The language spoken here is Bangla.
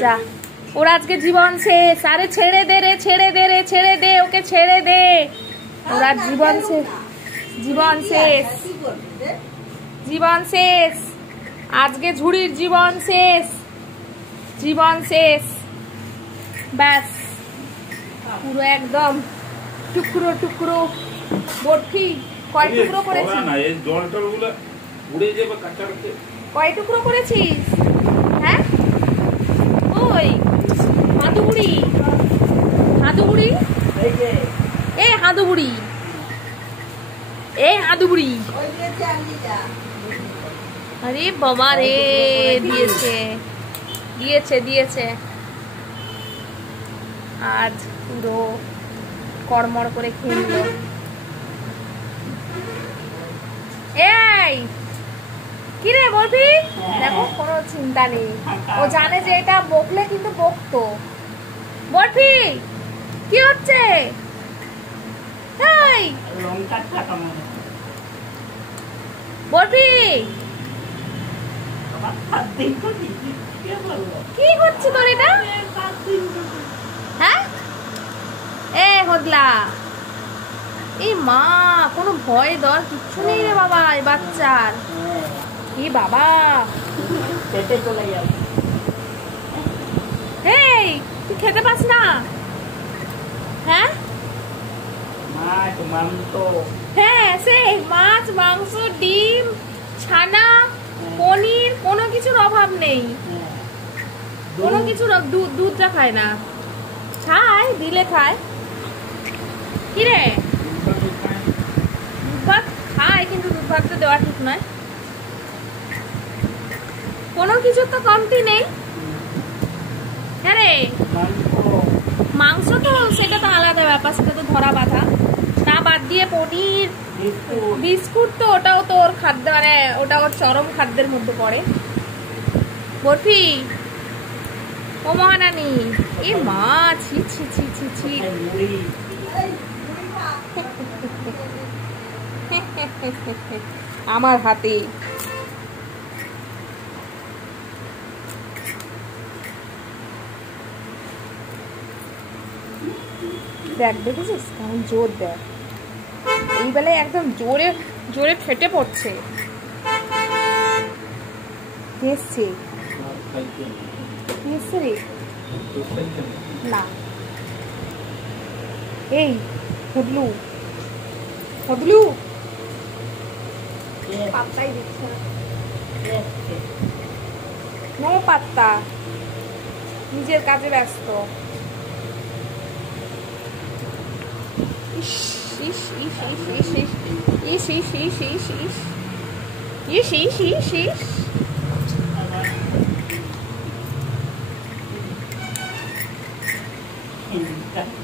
যা ওর আজকে জীবন শেষ। আরে ছেড়ে দে রে, ছেড়ে দে রে, ছেড়ে দে ওকে, ছেড়ে দে। ওর জীবন শেষ, জীবন শেষ, জীবন শেষ। আজকে ঝুড়ির জীবন শেষ, জীবন শেষ। ব্যাস পুরো একদম টুকরো টুকরো বরফি। কয় টুকরো করেছিস? কয় টুকরো করেছিস? হ্যাঁ ওই হাঁদুবুড়ি, হাঁদুবুড়ি, এ হাঁদুবুড়ি, এ হাঁদুবুড়ি। আরে বাবা রে, দিয়েছে দিয়েছে দিয়েছে। আজ পুরো কড়মড় করে খেয়ে নিল। এই কিরে বলবি? দেখো কোনো চিন্তা নেই, ও জানে যে এটা বকলে কিন্তু বকতো। বলবি কি হচ্ছে? বলবি কি হচ্ছে তোর এটা? হ্যাঁ এ হদলা, এই মা কোনো ভয় ডর কিচ্ছু নেই রে বাবা এই বাচ্চার। কি বাবা, এই তুই খেতে পাস না? হ্যাঁ হ্যাঁ সেই মাছ, মাংস, ডিম, ছানা, পনির কোনো কিছুর অভাব নেই। কোনো কিছুর দুধটা খায় না। খায় দিলে খায়। কিরে দুধ ভাত খায়, কিন্তু দুধ ভাতটা দেওয়া ঠিক নয়। কোনো কিছুর তো কমতি নেই। হ্যাঁ রে, মাংস তো সেটা তো আলাদা ব্যাপার, সেটা তো ধরা বাঁধা। না বাদ দিয়ে পনির, বিস্কুট তো ওটাও তোর খাদ্য, মানে ওটা ওর চরম খাদ্যের মধ্যে পড়ে। বরফি ও মহানানি, এ মা ছি ছি ছি ছি ছি। আমার হাতে দেখ, দেখেছিস কেমন জোর দেখ, এই বেলায় একদম জোরে জোরে ফেটে পড়ছে। এসছে এসছে রে না, এই হদলু হদলু পাত্তাই দিচ্ছে না, নো পাত্তা, নিজের কাজে ব্যস্ত। ইস ইস ইস ইস ইস ইস ইস ইস ইস ইস ইস ইস ইস। Thank you.